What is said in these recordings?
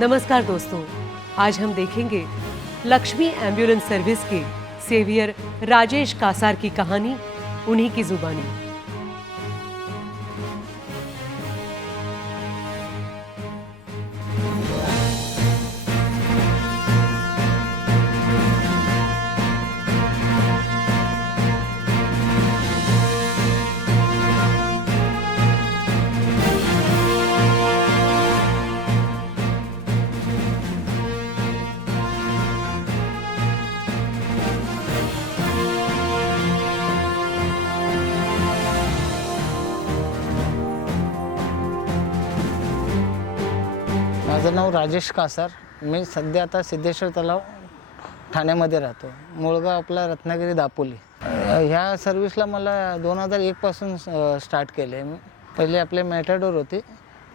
नमस्कार दोस्तों, आज हम देखेंगे लक्ष्मी एम्बुलेंस सर्विस के सेवियर राजेश कासार की कहानी, उन्हीं की जुबानी। माझं नाव राजेश कासार. मी सध्या आता सिद्धेश्वर तलाव ठाण्यामध्ये राहतो. मूळगाव आपला रत्नागिरी दापोली. ह्या सर्विसला मला 2001 पासून स्टार्ट केले. पहिले आपले मॅटाडोर होती,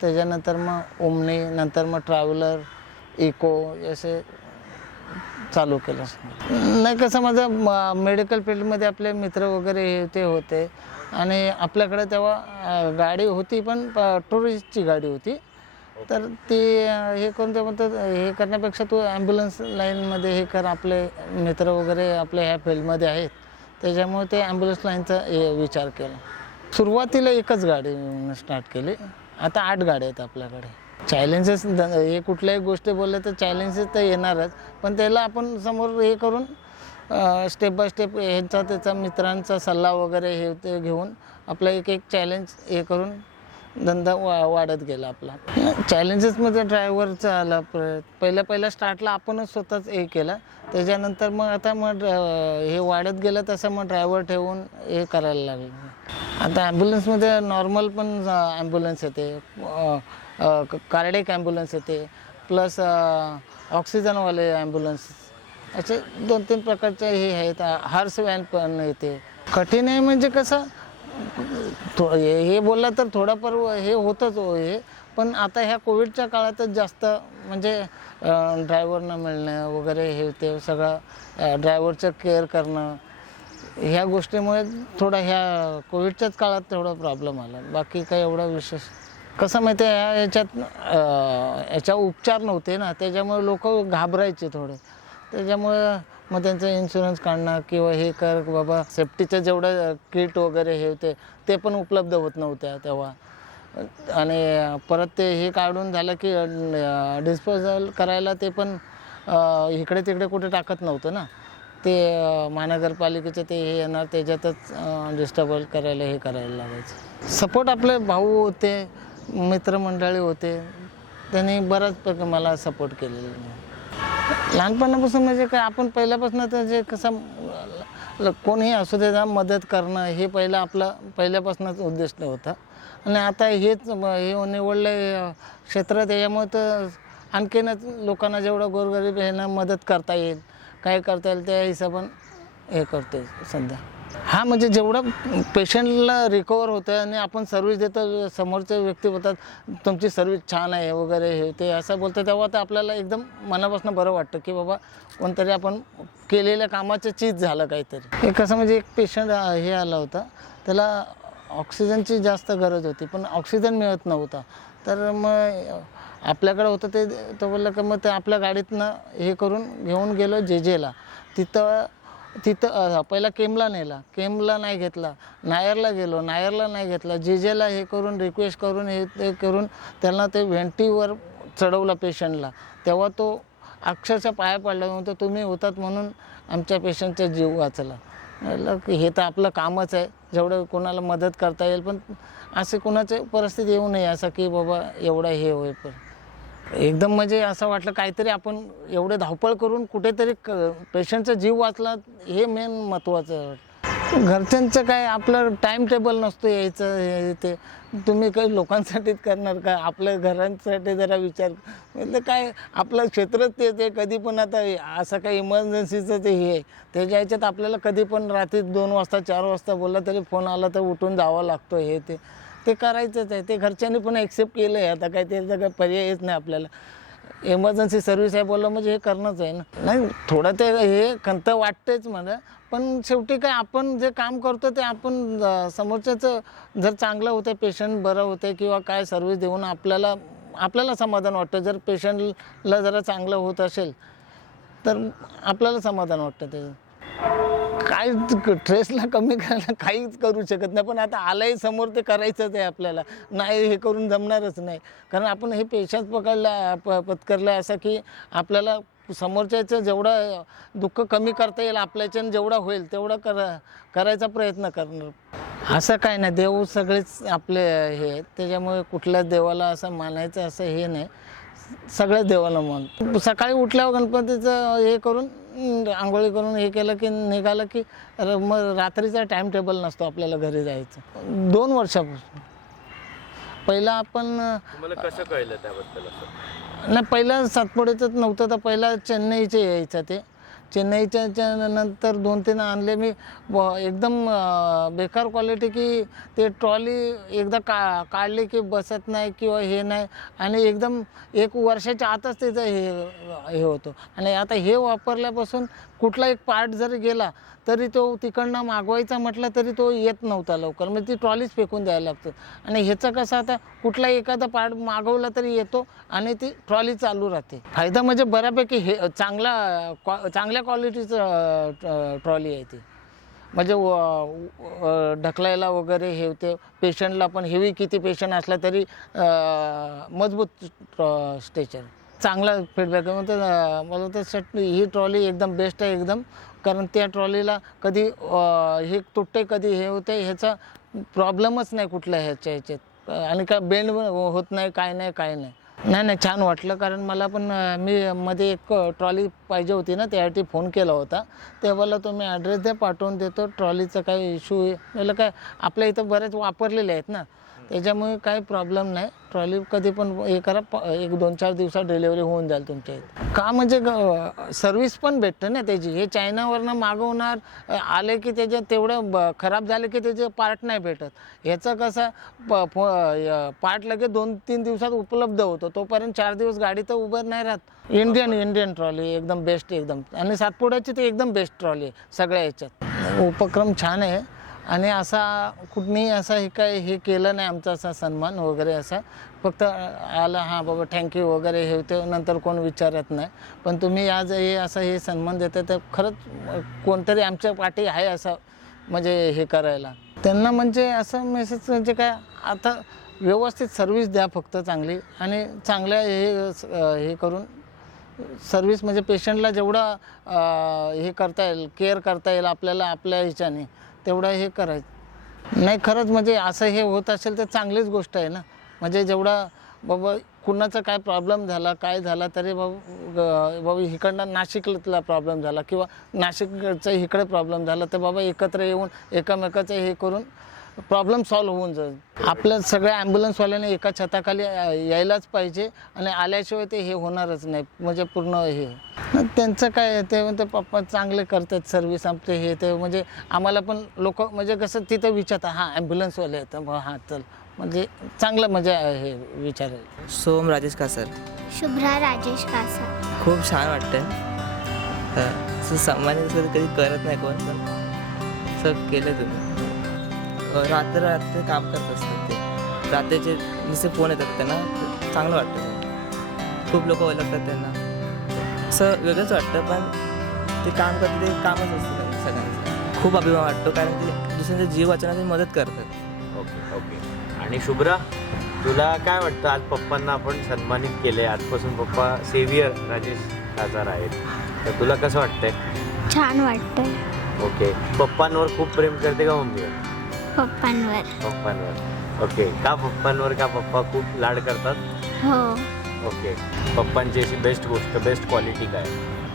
त्याच्यानंतर मग ओमनी, नंतर मग ट्रॅव्हलर, इको असे चालू केलं. नाही कसं माझं मेडिकल फील्डमध्ये आपले मित्र वगैरे हे ते होते आणि आपल्याकडे तेव्हा गाडी होती, पण टुरिस्टची गाडी होती. तर ती हे कोणतं म्हणतात, हे करण्यापेक्षा तू ॲम्ब्युलन्स लाईनमध्ये हे कर, आपले मित्र वगैरे आपल्या ह्या फील्डमध्ये आहेत, त्याच्यामुळे ते ॲम्ब्युलन्स लाईनचा विचार केला. सुरुवातीला एकच गाडी स्टार्ट केली, आता 8 गाड्या आहेत आपल्याकडे. चॅलेंजेस हे कुठल्याही गोष्टी बोलले तर चॅलेंजेस तर येणारच, पण त्याला आपण समोर हे करून स्टेप बाय स्टेप ह्यांचा त्याचा मित्रांचा सल्ला वगैरे हे ते घेऊन आपला एक एक चॅलेंज हे करून धंदा वाढत गेला आपला. चॅलेंजेसमध्ये ड्रायव्हरचा आला. पहिल्या स्टार्टला आपणच स्वतःच हे केलं, त्याच्यानंतर मग आता मग हे वाढत गेलं, तसं मग ड्रायव्हर ठेवून हे करायला लागलं. आता ॲम्ब्युलन्समध्ये नॉर्मल पण ॲम्ब्युलन्स येते, कार्डियक ॲम्ब्युलन्स येते, प्लस ऑक्सिजनवाले ॲम्ब्युलन्स, असे 2-3 प्रकारचे हे आहेत. हार्स व्हॅन पण येते. कठीण आहे म्हणजे कसं, हे बोललं तर थोडंफार हे होतंच हे, पण आता ह्या कोविडच्या काळातच जास्त म्हणजे ड्रायव्हर न मिळणं वगैरे हे ते सगळं ड्रायव्हरचं केअर करणं, ह्या गोष्टीमुळे थोडा ह्या कोविडच्याच काळात तेवढा प्रॉब्लेम आला. बाकी काही एवढा विशेष. कसं माहिती आहे, याच्या उपचार नव्हते ना, त्याच्यामुळे लोक घाबरायचे थोडे. त्याच्यामुळे मग त्यांचं इन्शुरन्स काढणं किंवा हे कर बाबा, सेफ्टीचं जेवढं किट वगैरे हे होते ते पण उपलब्ध होत नव्हत्या तेव्हा. आणि परत ते हे काढून झालं की डिस्पोजल करायला ते पण इकडे तिकडे कुठे टाकत नव्हतं ना, ते महानगरपालिकेचं ते हे येणार, त्याच्यातच डिस्पोजल करायला हे करायला लागायचं. सपोर्ट आपले भाऊ होते, मित्रमंडळी होते, त्यांनी बराच मला सपोर्ट केलेला. लहानपणापासून म्हणजे काय, आपण पहिल्यापासून तर जे कसं कोणीही असू दे ना, मदत करणं हे पहिल्यापासूनच उद्देश होता. आणि आता हेच हे निवडलं क्षेत्र, त्याच्यामुळे तर आणखीनच लोकांना जेवढं गोरगरीब ह्यांना मदत करता येईल, काय करता येईल त्या हिशोबाने हे करतो सध्या. हा म्हणजे जेवढं पेशंटला रिकवर होतं आणि आपण सर्व्हिस देतो, समोरचे व्यक्ती बोलतात तुमची सर्व्हिस छान आहे वगैरे हे ते असं बोलतं, तेव्हा तर आपल्याला एकदम मनापासून बरं वाटतं की बाबा कोणतरी आपण केलेल्या कामाचं चीज झालं काहीतरी. हे कसं म्हणजे एक पेशंट हे आला होता, त्याला ऑक्सिजनची जास्त गरज होती, पण ऑक्सिजन मिळत नव्हता. तर मग आपल्याकडे होतं ते, तो बोलला की मग ते आपल्या गाडीतनं हे करून घेऊन गेलो जेजेला. तिथं पहिला केमला नेला, केमला नाही घेतला, नायरला गेलो, नायरला नाही घेतला, जेजेला हे करून रिक्वेस्ट करून हे ते करून त्यांना ते व्हेंटीवर चढवलं पेशंटला. तेव्हा तो अक्षरशः पाया पडला, नव्हतं तुम्ही होतात म्हणून आमच्या पेशंटचा जीव वाचला. म्हटलं की हे तर आपलं कामच आहे, जेवढं कोणाला मदत करता येईल, पण असे कोणाची परिस्थिती येऊ नये असं की बाबा एवढं हे होईल. पण एकदम म्हणजे असं वाटलं काहीतरी आपण एवढे धावपळ करून कुठेतरी पेशंटचा जीव वाचला, हे मेन महत्त्वाचं. घरच्यांचं काय, आपलं टाईम टेबल नसतो यायचं हे ते, तुम्ही काही लोकांसाठीच करणार का, आपल्या घरांसाठी जरा विचार. म्हणजे काय आपलं क्षेत्रच ते कधी पण आता असं काही इमर्जन्सीचं ते हे त्याच्या ह्याच्यात आपल्याला कधी पण रात्री 2 वाजता 4 वाजता बोलला तरी फोन आला तर उठून जावं लागतं, हे ते करायचंच आहे. ते घरच्यांनी पण ॲक्सेप्ट केलं आहे, आता काय त्याचा काय पर्यायच नाही आपल्याला. इमर्जन्सी सर्व्हिस आहे बोललं म्हणजे हे करणंच आहे ना. नाही थोडं ते हे खंत वाटतेच मला, पण शेवटी काय आपण जे काम करतो ते आपण समोरच्याचं जर चांगलं होतं, पेशंट बरं होतं किंवा काय सर्व्हिस देऊन आपल्याला आपल्याला समाधान वाटतं. जर पेशंटला जरा चांगलं होत असेल तर आपल्याला समाधान वाटतं. ते काय स्ट्रेसला कमी करायला काहीच करू शकत नाही, पण आता आलंही समोर ते करायचंच आहे आपल्याला. नाही हे करून जमणारच नाही, कारण आपण हे पेशंट पत्करलं असं की आपल्याला समोरच्याचं जेवढं दुःख कमी करता येईल आपल्याच्यानं, जेवढा होईल तेवढा करायचा प्रयत्न करणार. असं काय नाही, देव सगळेच आपले हे आहेत, त्याच्यामुळे कुठल्याच देवाला असं मानायचं असं हे नाही. सगळ्याच देवाला मान. सकाळी उठल्यावर गणपतीचं हे करून आंघोळी करून हे केलं की निघालं की मग रात्रीचा टाईम टेबल नसतो आपल्याला घरी जायचं. 2 वर्षापासून. पहिला आपण तुम्हाला कसं कळलं त्याबद्दल असं? नाही, पहिला सातपुड्याचंच नव्हतं, तर पहिला चेन्नईचे यायचं. ते चेन्नईच्या नंतर 2-3 आणले मी, एकदम बेकार क्वालिटी की ते ट्रॉली एकदा काढली की बसत नाही किंवा हे नाही, आणि एकदम 1 वर्षाच्या आतच त्याचं हे होतं. आणि आता हे वापरल्यापासून कुठला एक पार्ट जरी गेला तरी तो तिकडनं मागवायचा म्हटलं तरी तो येत नव्हता लवकर, म्हणजे ती ट्रॉलीच फेकून द्यायला लागतं. आणि ह्याचं कसं, आता कुठला एखादा पार्ट मागवला तरी येतो आणि ती ट्रॉली चालू राहते. फायदा म्हणजे बऱ्यापैकी हे चांगल्या क्वालिटीचं ट्रॉली आहे ती, म्हणजे ढकलायला वगैरे हे होते. पेशंटला पण हेवी किती पेशंट असला तरी मजबूत स्ट्रेचर. चांगला फीडबॅक आहे. मला तर ही ट्रॉली एकदम बेस्ट आहे एकदम, कारण त्या ट्रॉलीला कधी हे तुटते कधी हे होते, ह्याचा प्रॉब्लेमच नाही कुठल्या ह्याच्यात. आणि काय बेंड होत नाही, काय नाही. नाही, छान वाटलं. कारण मला पण मी मध्ये एक ट्रॉली पाहिजे होती ना, त्यासाठी फोन केला होता. तेव्हा तुम्ही ॲड्रेस द्या, पाठवून देतो. ट्रॉलीचा काही इश्यू आहे मला, काय आपल्या इथं बरेच वापरलेले आहेत ना, त्याच्यामुळे काही प्रॉब्लेम नाही. ट्रॉली कधी पण हे करा, 1-2-4 दिवसात डिलेवरी होऊन जाईल तुमच्या इथे. का म्हणजे सर्विस पण भेटतं ना त्याची. हे चायनावरनं मागवणार, आले की त्याच्या तेवढं खराब झाले की त्याचे पार्ट नाही भेटत. ह्याचं कसं पार्ट लगेच 2-3 दिवसात उपलब्ध होतो, तोपर्यंत 4 दिवस गाडी तर उभं नाही राहत. इंडियन ट्रॉली एकदम बेस्ट एकदम. आणि सातपुड्याची तर एकदम बेस्ट ट्रॉली आहे सगळ्या ह्याच्यात. उपक्रम छान आहे. आणि असा कुठेही असं हे केलं नाही आमचा असा सन्मान वगैरे असा. फक्त आला हां बाबा थँक्यू वगैरे हे ते, नंतर कोण विचारत नाही. पण तुम्ही आज हे सन्मान देता तर खरंच कोणतरी आमच्या पाठी आहे असं म्हणजे हे करायला. त्यांना म्हणजे असं मेसेज म्हणजे काय, आता व्यवस्थित सर्व्हिस द्या फक्त चांगली, आणि चांगल्या हे करून सर्व्हिस म्हणजे पेशंटला जेवढा हे करता येईल, केअर करता येईल आपल्याला आपल्या ह्याच्याने, तेवढं हे करायचं. नाही खरंच म्हणजे असं हे होत असेल तर चांगलीच गोष्ट आहे ना. म्हणजे जेवढा बाबा कुणाचा काय प्रॉब्लेम झाला, काय झाला तरी बाबा इकडनं नाशिकला प्रॉब्लेम झाला किंवा नाशिकचा इकडे प्रॉब्लेम झाला, तर बाबा एकत्र येऊन एकमेकाचं हे करून प्रॉब्लेम सॉल्व्ह होऊन जाईल. आपल्या सगळ्या ॲम्ब्युलन्सवाल्याने एका छताखाली यायलाच पाहिजे, आणि आल्याशिवाय ते हे होणारच नाही. म्हणजे पूर्ण हे त्यांचं काय ते म्हणते पप्पा चांगले करतात सर्व्हिस आमचे हे ते, म्हणजे आम्हाला पण लोक म्हणजे कसं तिथं विचारतात हां ॲम्ब्युलन्सवाले येतं हां चल, म्हणजे चांगलं म्हणजे हे विचार आहे. सोम राजेश कासर. शुभ्रा राजेश कासर. खूप छान वाटतं. सन्मान कधी करत नाही कोण, पण असं केलं तुम्ही. रात्र काम करत असतात ते. रात्रीचे नुसते फोन येतात त्यांना, चांगलं वाटतं. खूप लोक ओळखतात त्यांना, असं वेगळंच वाटतं. पण ते काम करतात ते कामच असतं सगळ्यांचं. खूप अभिमान वाटतो, कारण ते दुसऱ्यांचा जीव वाचवण्याची मदत करतात. ओके. आणि शुभ्रा, तुला काय वाटतं, आज पप्पांना आपण सन्मानित केले, आजपासून पप्पा सेव्हियर राजेश कासार आहेत, तर तुला कसं वाटतंय? छान वाटतंय. ओके. पप्पांवर खूप प्रेम करते का मम्मीवर? पप्पांवर. ओके. का पप्पांवर? का पप्पा खूप लाड करतात? हो. ओके. पप्पांची अशी बेस्ट गोष्ट, बेस्ट क्वालिटी काय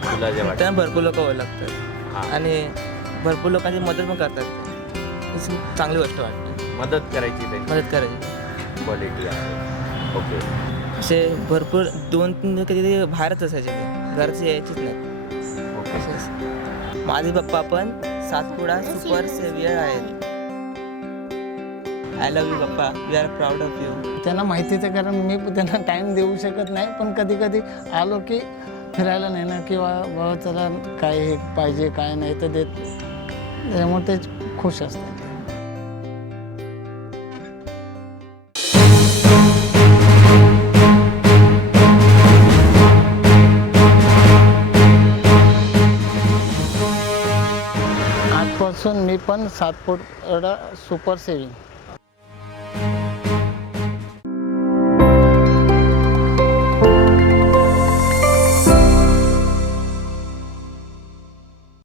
तुला जे वाटतं? त्यांना भरपूर लोक ओळखतात हां. आणि भरपूर लोकांची मदत पण करतात. ती चांगली गोष्ट वाटते. मदत करायची त्यांची मदत करायची क्वालिटी आहे. ओके. असे भरपूर 2-3 कधी बाहेरच असायचे, ते घरचे यायचीच नाही. ओके. माझे पप्पा पण सातपुडा सुपर सेव्हियर आहेत. आय लव्ह यू पप्पा, we are proud of you. त्यांना माहितीच आहे, कारण मी त्यांना टाईम देऊ शकत नाही, पण कधी आलो की फिरायला नेणं किंवा बाबा चला काय हे पाहिजे काय नाही तर देत, त्यामुळे ते खुश असतात. असून मी पण 7 फूट एवढा सुपर सेविंग